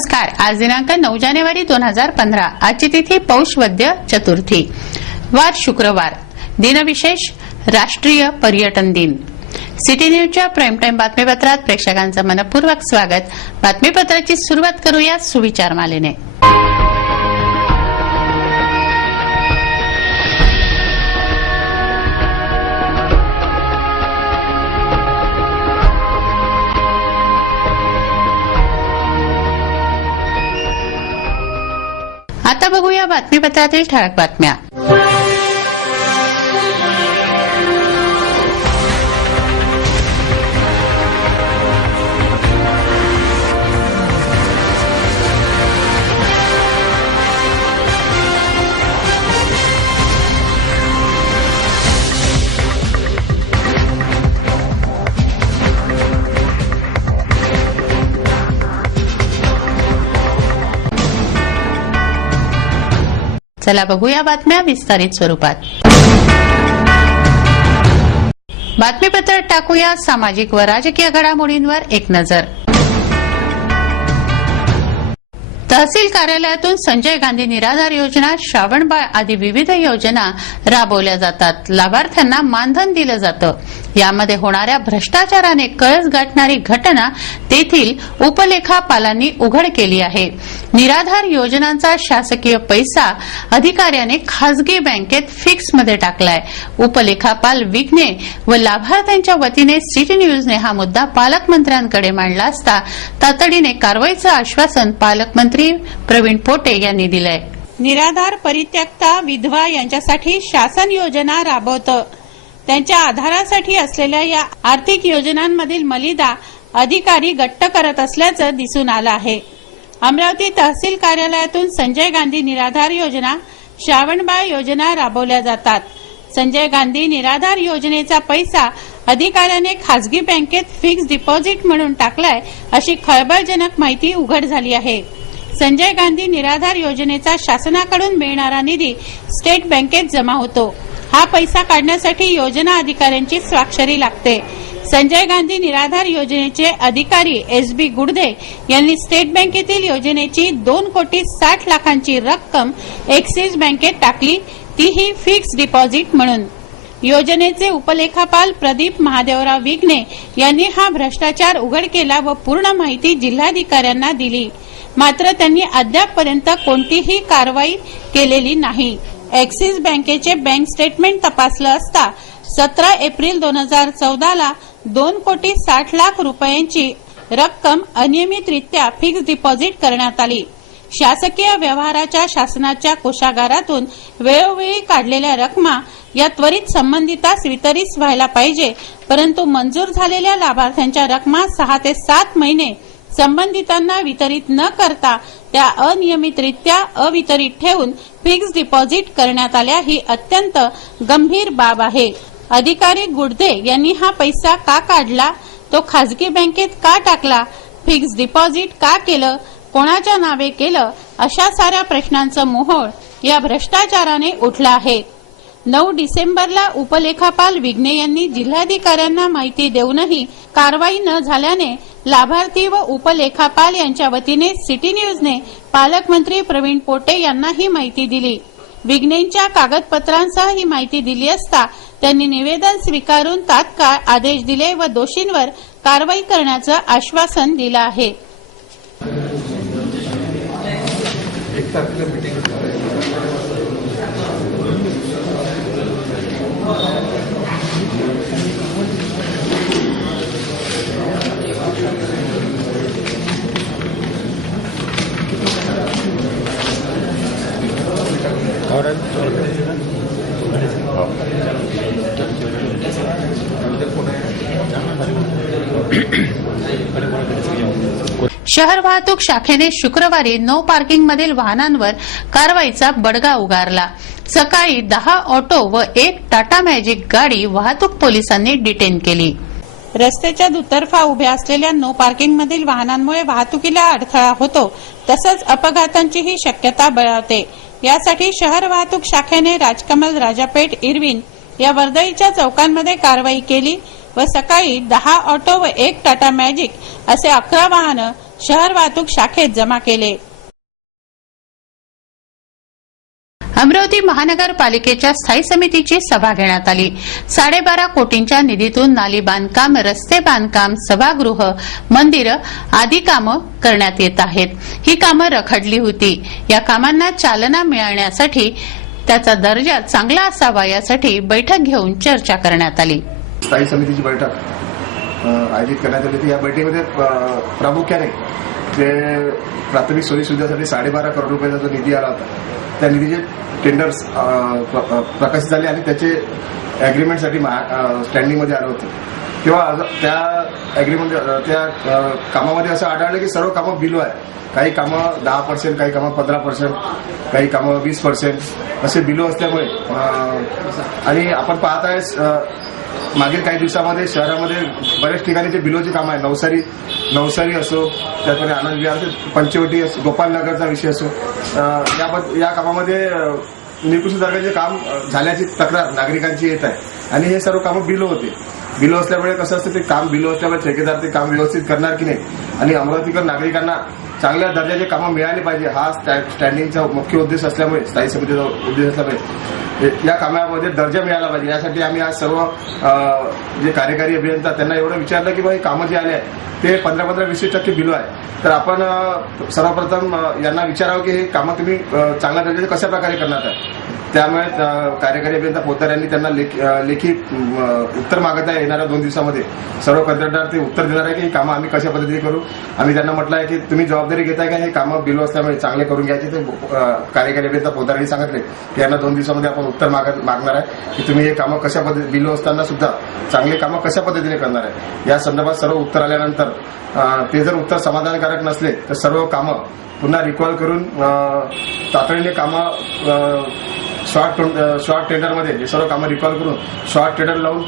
नमस्कार. आज दिनांक 9 जानेवारी 2015. आजची तिथी पौष वद्य चतुर्थी, वार शुक्रवार. दिनविशेष राष्ट्रीय पर्यटन दिन. सिटी न्यूजच्या प्राईम टाइम बातमीपत्रात प्रेक्षकांचं मनपूर्वक स्वागत. बातमीपत्राची सुरुवात करूया सुविचार मालेने. आता बघूया बातमीपत्रातील ठळक बातम्या. चला बघूया बातम्या विस्तारित स्वरूपात. बातमीपत्रात टाकूया सामाजिक व राजकीय घडामोडींवर एक नजर. तहसील कार्यालयातून संजय गांधी निराधार योजना, श्रावणबाळ आदी विविध योजना राबवल्या जातात. लाभार्थ्यांना मानधन दिलं जातं. यामध्ये होणाऱ्या भ्रष्टाचाराने कळस गाठणारी घटना तेथील उपलेखापालांनी उघड केली आहे. निराधार योजनांचा शासकीय पैसा अधिकाऱ्याने खासगी बँकेत फिक्स मध्ये टाकलाय. उपलेखापाल विघ्ने व लाभार्थ्यांच्या वतीने सिटी न्यूजने हा मुद्दा पालकमंत्र्यांकडे मांडला असता तातडीने कारवाईचं आश्वासन पालकमंत्री प्रवीण पोटे यांनी दिलंय. निराधार, परित्यक्ता, विधवा यांच्यासाठी शासन योजना राबवतं. त्यांच्या आधारासाठी असलेल्या या आर्थिक योजनांमधील मलिदा अधिकारी गट्ट करत असल्याचं दिसून आलं आहे. अमरावती तहसील कार्यालयातून संजय गांधी निराधार योजना, श्रावणबाळ योजना राबवल्या जातात. संजय गांधी निराधार योजनेचा पैसा अधिकाऱ्याने खासगी बँकेत फिक्स डिपॉझिट म्हणून टाकलाय, अशी खळबळजनक माहिती उघड झाली आहे. संजय गांधी निराधार योजनेचा शासनाकडून मिळणारा निधी स्टेट बँकेत जमा होतो. हा पैसा काढण्यासाठी योजना अधिकाऱ्यांची स्वाक्षरी लागते. संजय गांधी निराधार योजनेचे अधिकारी SB गुडदे यांनी स्टेट बँकेतील योजनेची 2,60,00,000ची रक्कम एक्सिस बँकेत टाकली, तीही फिक्स डिपॉझिट म्हणून. योजनेचे उपलेखापाल प्रदीप महादेवराव विघ्ने यांनी हा भ्रष्टाचार उघड केला व पूर्ण माहिती जिल्हाधिकाऱ्यांना दिली. मात्र त्यांनी अद्यापपर्यंत कोणतीही कारवाई केलेली नाही. एक्सिस बँकेचे बँक स्टेटमेंट तपासलं असता 17 एप्रिल 2014ला 2,60,00,000 रुपयांची रक्कम अनियमितरित्या फिक्स डिपॉझिट करण्यात आली. शासकीय व्यवहाराच्या शासनाच्या कोषागारातून वेळोवेळी काढलेल्या रकमा या त्वरित संबंधितास वितरित व्हायला पाहिजे, परंतु मंजूर झालेल्या लाभार्थ्यांच्या रकमा 6 ते 7 महिने संबंधितांना वितरित न करता त्या अनियमितरित्या अवितरित ठेवून फिक्स डिपॉझिट करण्यात आल्या, ही अत्यंत गंभीर बाब आहे. अधिकारी गुडदे यांनी हा पैसा का काढला, तो खासगी बँकेत का टाकला, फिक्स डिपॉझिट का केलं, कोणाच्या नावे केलं, अशा साऱ्या प्रश्नांचं मोहोळ या भ्रष्टाचाराने उठलं आहे. 9 डिसेंबरला उपलेखापाल विघ्ने यांनी जिल्हाधिकाऱ्यांना माहिती देऊनही कारवाई न झाल्याने लाभार्थी व उपलेखापाल यांच्या वतीने सिटी न्यूजने पालकमंत्री प्रवीण पोटे यांना ही माहिती दिली. विघ्नेंच्या कागदपत्रांसह ही माहिती दिली असता त्यांनी निवेदन स्वीकारून तात्काळ आदेश दिले व दोषींवर कारवाई करण्याचं आश्वासन दिलं आहे. शहर वाहतूक शाखेने शुक्रवारी नो पार्किंग मधील वाहनांवर कारवाईचा बडगा उगारला. सकाळी 10 ऑटो व 1 टाटा मॅजिक गाडी वाहतूक पोलिसांनी डिटेन केली. रस्त्याच्या दुतर्फा उभ्या असलेल्या नो पार्किंग मधील वाहनांमुळे वाहतुकीला अडथळा होतो, तसंच अपघातांचीही शक्यता बळावते. यासाठी शहर वाहतूक शाखेने राजकमल, राजापेठ, इरविन या वर्दळीच्या चौकांमध्ये कारवाई केली व सकाळी 10 ऑटो व 1 टाटा मॅजिक असे 11 वाहनं शहर वाहतूक शाखेत जमा केले. अमरावती महानगरपालिकेच्या स्थायी समितीची सभा घेण्यात आली. 12.5 कोटींच्या निधीतून नाली बांधकाम, रस्ते बांधकाम, सभागृह, मंदिर आदी कामं करण्यात येत आहेत. ही कामं रखडली होती. या कामांना चालना मिळण्यासाठी त्याचा दर्जा चांगला असावा यासाठी बैठक घेऊन चर्चा करण्यात आली. स्थायी समितीची बैठक आयोजित करण्यात आली होती. या बैठकीमध्ये प्रामुख्याने जे प्राथमिक सोयी सुविधासाठी 12.5 करोड रुपयाचा जो निधी आला होता त्या निधीचे टेंडर्स प्रकाशित झाले आणि त्याचे अग्रीमेंटसाठी स्टँडिंगमध्ये आलं होतं. तेव्हा त्या अग्रीमेंट त्या कामामध्ये असं आढळलं की सर्व कामं बिलो आहे. काही कामं 10%, काही कामं 15%, काही कामं 20% असे बिलो असल्यामुळे आणि आपण पाहत आहे मागील काही दिवसामध्ये शहरामध्ये बऱ्याच ठिकाणी जे बिलोची कामं आहे, नवसारी असो, त्याचप्रमाणे आनंद विहार, पंचवटी असो, गोपालनगरचा विषय असो, या कामामध्ये निकृष्ट दर्जाचे काम झाल्याची तक्रार नागरिकांची येत आहे आणि हे सर्व कामं बिलो होते. बिलो असल्यामुळे कसं असतं ते काम बिलो असल्यामुळे ठेकेदार ते काम व्यवस्थित करणार की नाही आणि अमरावतीकर नागरिकांना चांगल्या दर्जाचे कामं मिळाली पाहिजे हा स्टँडिंगचा मुख्य उद्देश असल्यामुळे, स्थायी समितीचा उद्देश असल्यामुळे या कामामध्ये दर्जा मिळाला पाहिजे यासाठी आम्ही आज सर्व जे कार्यकारी अभियंता त्यांना एवढं विचारलं की कामं जे आले आहे ते 15-20% बिलो आहे. तर आपण सर्वप्रथम यांना विचारावं की हे कामं तुम्ही चांगल्या दर्जाचे कशा प्रकारे करणार आहे. त्यामुळे कार्यकारी अभियंता पोतदार यांनी त्यांना लेखी उत्तर मागत आहे. येणाऱ्या 2 दिवसामध्ये सर्व कंत्राटदार ते उत्तर देणार आहे की ही कामं आम्ही कशा पद्धतीने करू. आम्ही त्यांना म्हटलं आहे की तुम्ही जबाबदारी घेताय का हे कामं बिलो असल्यामुळे चांगले करून घ्यायचे. ते कार्यकारी अभियंता पोतदारांनी सांगितले की यांना 2 दिवसामध्ये आपण उत्तर मागणार आहे की तुम्ही हे कामं कशा पद्धती बिलो असताना सुद्धा चांगले कामं कशा पद्धतीने करणार आहे. या संदर्भात सर्व उत्तर आल्यानंतर ते जर उत्तर समाधानकारक नसले तर सर्व कामं पुन्हा रिकॉल करून तातडीने कामं शॉर्ट टेंडरमध्ये हे सर्व कामं रिकॉल करून शॉर्ट टेंडर लावून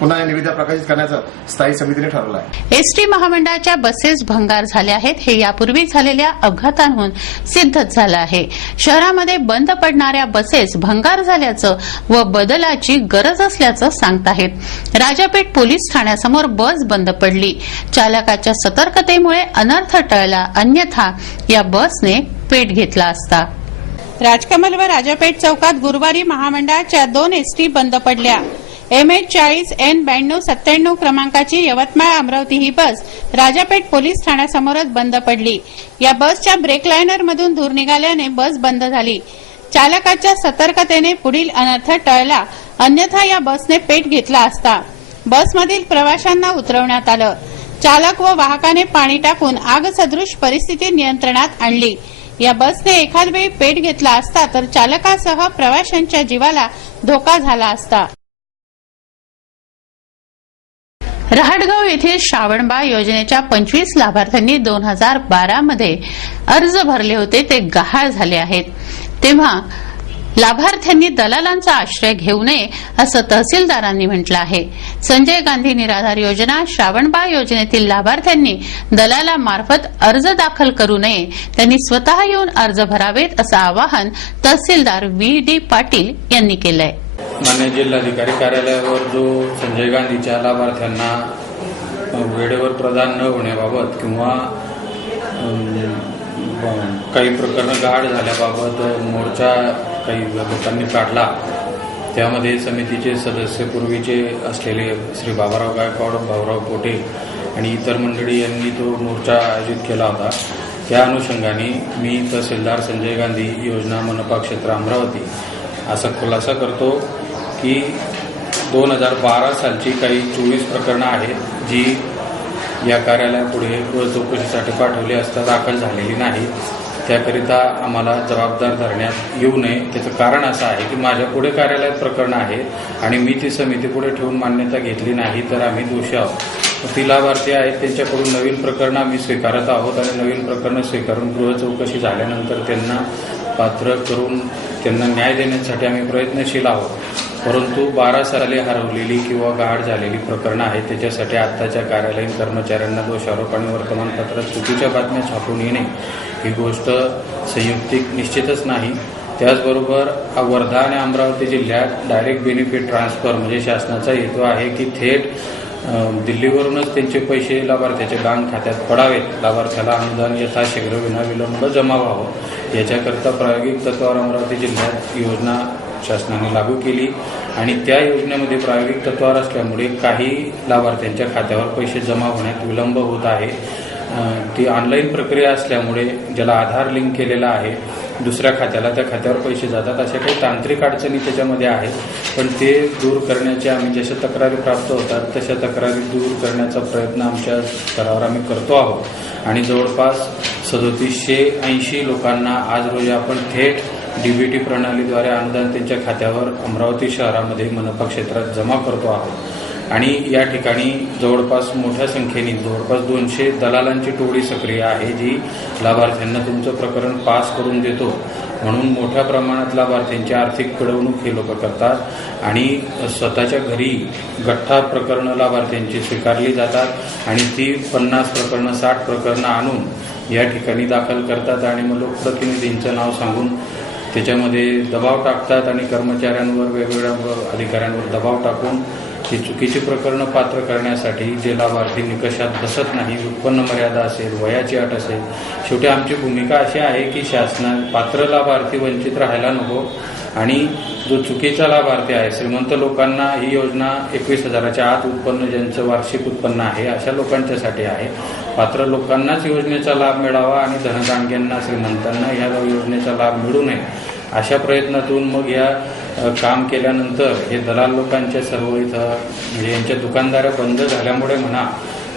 पुन्हा या निविदा प्रकाशित करण्याचं स्थायी समितीने ठरवलं आहे. एसटी महामंडळाच्या बसेस भंगार झाल्या आहेत हे यापूर्वी झालेल्या अपघातांहून सिद्धच झालं आहे. शहरामध्ये बंद पडणाऱ्या बसेस भंगार झाल्याचं व बदलाची गरज असल्याचं सांगताहेत. राजापेठ पोलीस ठाण्यासमोर बस बंद पडली. चालकाच्या सतर्कतेमुळे अनर्थ टळला, अन्यथा या बसने पेट घेतला असता. राजकमल व राजापेठ चौकात गुरुवारी महामंडळाच्या 2 एसटी बंद पडल्या. MH40 N9297 क्रमांकाची यवतमाळ अमरावती ही बस राजापेठ पोलीस ठाण्यासमोरच बंद पडली. या बसच्या ब्रेक लायनर मधून धूर निघाल्याने बस बंद झाली. चालकाच्या सतर्कतेने पुढील अनर्थ टळला, अन्यथा या बसने पेट घेतला असता. बसमधील प्रवाशांना उतरवण्यात आलं. चालक व वाहकाने पाणी टाकून आग सदृश परिस्थिती नियंत्रणात आणली. या बसने एखाद वेळी पेट घेतला असता तर चालकासह प्रवाशांच्या जीवाला धोका झाला असता. रहाटगाव येथील श्रावणबाळ योजनेच्या 25 लाभार्थ्यांनी 2012 मध्ये अर्ज भरले होते ते गहाळ झाले आहेत. तेव्हा लाभार्थ्यांनी दलालांचा आश्रय घेऊ नये असं तहसीलदारांनी म्हटलं आहे. संजय गांधी निराधार योजना, श्रावणबाळ योजनेतील लाभार्थ्यांनी दलालामार्फत अर्ज दाखल करू नये, त्यांनी स्वतः येऊन अर्ज भरावेत असं आवाहन तहसीलदार VD पाटील यांनी केलंय. मान्य जिल्हाधिकारी कार्यालयावर जो संजय गांधीच्या लाभार्थ्यांना वेळेवर प्रदान न होण्याबाबत किंवा काही प्रकरणं गहाळ झाल्याबाबत मोर्चा काही लोकांनी काढला. त्यामध्ये समितीचे सदस्य पूर्वीचे असलेले श्री बाबाराव गायकवाड, भाऊराव पोटे आणि इतर मंडळी यांनी तो मोर्चा आयोजित केला होता. त्या अनुषंगाने मी तहसीलदार संजय गांधी योजना मनपा क्षेत्र अमरावती असा खुलासा करतो की 2012 सालची काही 24 प्रकरणं आहेत जी या कार्यालयापुढे चौकशीसाठी पाठवली असता दाखल झालेली नाही. त्याकरिता आम्हाला जबाबदार धरण्यात येऊ नये. त्याचं कारण असं आहे की माझ्या पुढे कार्यालयात प्रकरणं आहेत आणि मी ती समितीपुढे ठेवून मान्यता घेतली नाही तर आम्ही दोषी आहोत. ती लाभार्थी आहेत त्यांच्याकडून नवीन प्रकरणं आम्ही स्वीकारत आहोत आणि नवीन प्रकरणं स्वीकारून गृह चौकशी झाल्यानंतर त्यांना पात्र करून त्यांना न्याय देण्यासाठी आम्ही प्रयत्नशील आहोत. परंतु 12 साली हरवलेली किंवा गहाळ झालेली प्रकरणं आहेत त्याच्यासाठी आत्ताच्या कार्यालयीन कर्मचाऱ्यांना दोषारोप आणि वर्तमानपत्रात चुकीच्या बातम्या छापून येणे ही गोष्ट संयुक्तिक निश्चितच नाही. त्याचबरोबर वर्धा आणि अमरावती जिल्ह्यात डायरेक्ट बेनिफिट ट्रान्सफर म्हणजे शासनाचा हेतू आहे की थेट दिल्लीवरूनच त्यांचे पैसे लाभार्थ्याच्या बँक खात्यात पडावेत, लाभार्थ्याला अनुदान यथाशीघ्र विनाविलंब जमा व्हावं याच्याकरता प्रायोगिक तत्वावर अमरावती जिल्ह्यात योजना शासनाने लागू केली आणि त्या योजनेमध्ये प्रायोगिक तत्वावर असल्यामुळे काही लाभार्थ्यांच्या खात्यावर पैसे जमा होण्यात विलंब होत आहे. ती ऑनलाईन प्रक्रिया असल्यामुळे ज्याला आधार लिंक केलेला आहे दुसऱ्या खात्याला, त्या खात्यावर पैसे जातात. अशा काही तांत्रिक अडचणी त्याच्यामध्ये आहेत, पण ते दूर करण्याचे आम्ही जशा तक्रारी प्राप्त होतात तशा तक्रारी दूर करण्याचा प्रयत्न आमच्या स्तरावर आम्ही करतो आहोत आणि जवळपास 3780 लोकांना आज रोजी आपण थेट डीबीटी प्रणालीद्वारे अनुदान त्यांच्या खात्यावर अमरावती शहरामध्ये मनपा क्षेत्रात जमा करतो आहोत आणि या ठिकाणी जवळपास मोठ्या संख्येने जवळपास 200 दलालांची टोळी सक्रिय आहे, जी लाभार्थ्यांना तुमचं प्रकरण पास करून देतो म्हणून मोठ्या प्रमाणात लाभार्थ्यांची आर्थिक पिळवणूक हे लोक करतात आणि स्वतःच्या घरी गठ्ठा प्रकरणं लाभार्थ्यांची स्वीकारली जातात आणि ती 50 प्रकरणं 60 प्रकरणं आणून या ठिकाणी दाखल करतात आणि मग लोकप्रतिनिधींचं नाव सांगून त्याच्यामध्ये दबाव टाकतात आणि कर्मचाऱ्यांवर वेगवेगळ्या अधिकाऱ्यांवर दबाव टाकून ही चुकीची प्रकरणं पात्र करण्यासाठी जे लाभार्थी निकषात बसत नाही, उत्पन्न मर्यादा असेल, वयाची अट असेल, शेवटी आमची भूमिका अशी आहे की शासना पात्र लाभार्थी वंचित राहायला नको आणि जो चुकीचा लाभार्थी आहे, श्रीमंत लोकांना ही योजना 21,000च्या आत उत्पन्न ज्यांचं वार्षिक उत्पन्न आहे अशा लोकांच्यासाठी आहे. पात्र लोकांनाच योजनेचा लाभ मिळावा आणि धनदांडग्यांना, श्रीमंतांना या योजनेचा लाभ मिळू नये अशा प्रयत्नातून मग या काम केल्यानंतर हे दलाल लोकांच्या सर्व इथं म्हणजे यांच्या दुकानदाऱ्या बंद झाल्यामुळे म्हणा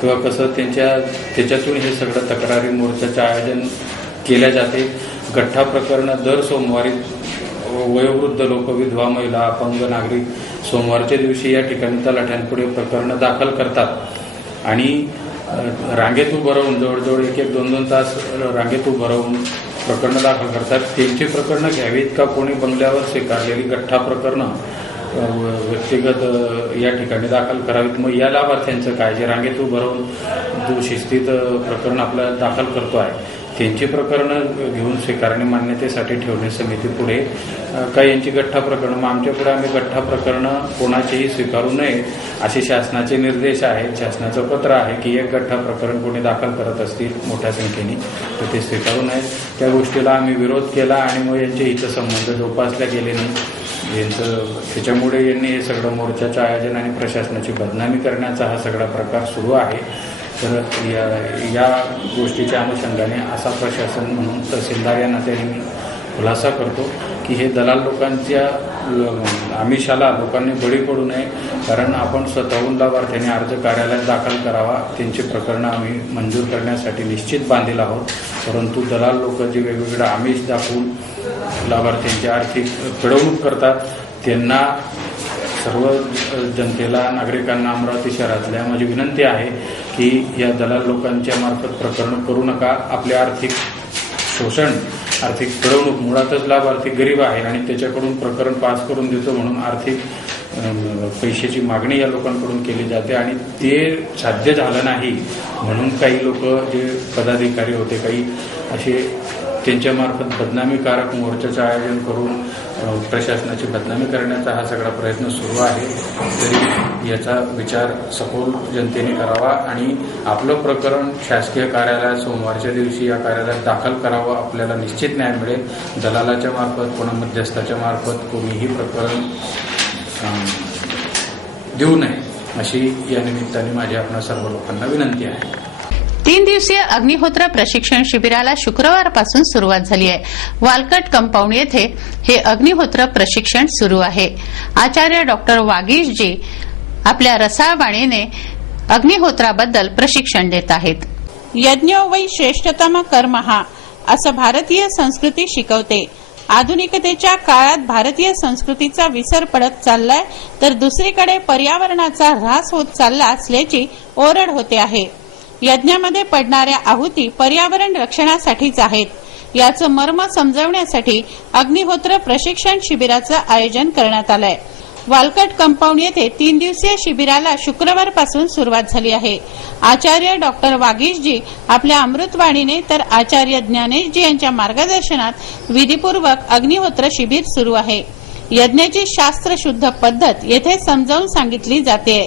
किंवा कसं त्याच्यातून हे सगळं तक्रारी मोर्चाचं आयोजन केल्या जाते. गठ्ठा प्रकरणं दर सोमवारी वयोवृद्ध लोक, विधवा महिला, अपंग नागरिक सोमवारच्या दिवशी या ठिकाणी तलाठ्यांपुढे प्रकरणं दाखल करतात आणि रांगेत उभं राहून जवळजवळ 1-1, 2-2 तास रांगेत उभं राहून प्रकरणं दाखल करतात. त्यांची प्रकरणं घ्यावीत का कोणी बंगल्यावर स्वीकारलेली गठ्ठा प्रकरणं व्यक्तिगत या ठिकाणी दाखल करावीत. मग या लाभार्थ्यांचं काय, जे रांगेत उभं राहून शिस्तीत प्रकरण आपल्याला दाखल करतो आहे त्यांची प्रकरणं घेऊन स्वीकारणे मान्यतेसाठी ठेवणे समितीपुढे काही यांची गठ्ठा प्रकरणं, मग आमच्यापुढे आम्ही गठ्ठा प्रकरणं कोणाचेही स्वीकारू नये असे शासनाचे निर्देश आहेत. शासनाचं पत्र आहे की एक गठ्ठा प्रकरण कोणी दाखल करत असतील मोठ्या संख्येने तर ते स्वीकारू नये. त्या गोष्टीला आम्ही विरोध केला आणि मग यांचे हितसंबंध जोपासल्या गेले नाही यांचं, त्याच्यामुळे यांनी हे सगळं मोर्चाचं आयोजन आणि प्रशासनाची बदनामी करण्याचा हा सगळा प्रकार सुरू आहे. तर या गोष्टीच्या अनुषंगाने असा प्रशासन म्हणून तहसीलदार या नात्याने मी खुलासा करतो की हे दलाल लोकांच्या आमिषाला लोकांनी बळी पडू नये, कारण आपण स्वतःहून लाभार्थ्यांनी अर्ज कार्यालयात दाखल करावा. त्यांची प्रकरणं आम्ही मंजूर करण्यासाठी निश्चित बांधील आहोत, परंतु दलाल लोक जे वेगवेगळे आमिष दाखवून लाभार्थ्यांची आर्थिक पिळवणूक करतात त्यांना सर्व जनतेला, नागरिकांना अमरावती शहरातल्या माझी विनंती आहे की या दलाल लोकांच्या मार्फत प्रकरणं करू नका. आपले आर्थिक शोषण, आर्थिक पिळवणूक, मुळातच लाभार्थी गरीब आहे आणि त्याच्याकडून प्रकरण पास करून देतो म्हणून आर्थिक पैशाची मागणी या लोकांकडून केली जाते आणि ते साध्य झालं नाही म्हणून काही लोक जे पदाधिकारी होते काही असे त्यांच्यामार्फत बदनामीकारक मोर्चाचं आयोजन करून प्रशासनाची बदनामी करण्याचा हा सगळा प्रयत्न सुरू आहे. तरी याचा विचार सखोल जनतेने करावा आणि आपलं प्रकरण शासकीय कार्यालयात सोमवारच्या दिवशी या कार्यालयात दाखल करावं. आपल्याला निश्चित न्याय मिळेल. दलालाच्या मार्फत, कोणा मध्यस्थाच्या मार्फत कोणीही प्रकरण देऊ नये अशी या निमित्ताने माझी आपणा सर्व लोकांना विनंती आहे. 3 दिवसीय अग्निहोत्र प्रशिक्षण शिबिराला शुक्रवारपासून सुरुवात झाली आहे. वालकट कंपाऊंड येथे हे अग्निहोत्र प्रशिक्षण सुरू आहे. आचार्य डॉक्टर वागीशजी आपल्या रसाळ वाणीने अग्निहोत्राबद्दल प्रशिक्षण देत आहेत. यज्ञो वै श्रेष्ठतम कर्महा असं भारतीय संस्कृती शिकवते. आधुनिकतेच्या काळात भारतीय संस्कृतीचा विसर पडत चाललाय तर दुसरीकडे पर्यावरणाचा ऱ्हास होत चालला असल्याची ओरड होते आहे. यज्ञामध्ये पडणाऱ्या आहुती पर्यावरण रक्षणासाठीच आहेत. याचं मर्म समजवण्यासाठी अग्निहोत्र प्रशिक्षण शिबिराचं आयोजन करण्यात आलंय. वालकट कंपाऊंड येथे 3 दिवसीय शिबिराला शुक्रवारपासून सुरुवात झाली आहे. आचार्य डॉक्टर वागीशजी आपल्या अमृतवाणीने तर आचार्य ज्ञानेशजी यांच्या मार्गदर्शनात विधीपूर्वक अग्निहोत्र शिबिर सुरू आहे. यज्ञाची शास्त्रशुद्ध पद्धत येथे समजावून सांगितली जाते.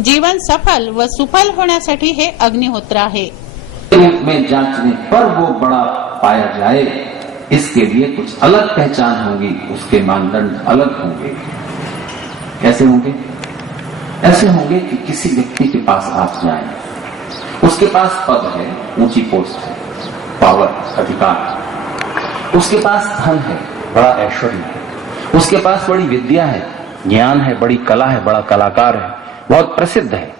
जीवन सफल व सुफल होण्यासाठी हे अग्निहोत्र आहे. रूप में जांचने पर वो बड़ा पाया जाए, इसके लिए कुछ अलग पहचान होगी, उसके मानदंड अलग होंगे. कैसे होंगे? ऐसे होंगे कि किसी व्यक्ति के पास आप जाएं, उसके पास पद है, ऊंची पोस्ट है, पावर, अधिकार, उसके पास धन है, बड़ा ऐश्वर्य है, उसके पास बड़ी विद्या है, ज्ञान है, बड़ी कला है, बड़ा कलाकार है, बहुत प्रसिद्ध है.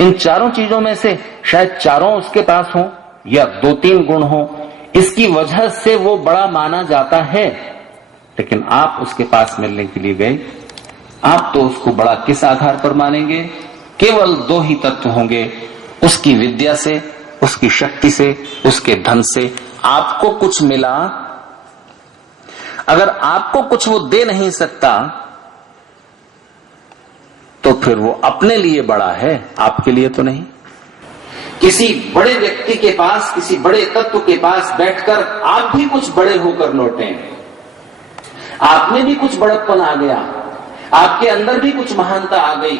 इन चारों चीजों में से शायद चारों उसके पास हो या 2-3 गुण हो, इसकी वजह से वो बड़ा माना जाता है. लेकिन आप उसके पास मिलने के लिए गए, आप तो उसको बड़ा किस आधार पर मानेंगे? केवल 2 ही तत्व होंगे, उसकी विद्या से, उसकी शक्ति से, उसके धन से. आपको कुछ मिला, अगर आपको कुछ वो दे नहीं सकता तो फिर वो अपने लिए बड़ा है, आपके लिए तो नहीं. किसी बड़े व्यक्ति के पास, किसी बड़े तत्व के पास बैठकर आप भी कुछ बड़े होकर लौटे, आप में भी कुछ बड़प्पन आ गया, आपके अंदर भी कुछ महानता आ गई.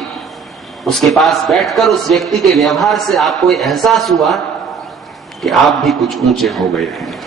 उसके पास बैठकर उस व्यक्ति के व्यवहार से आपको एहसास हुआ कि आप भी कुछ ऊंचे हो गए हैं.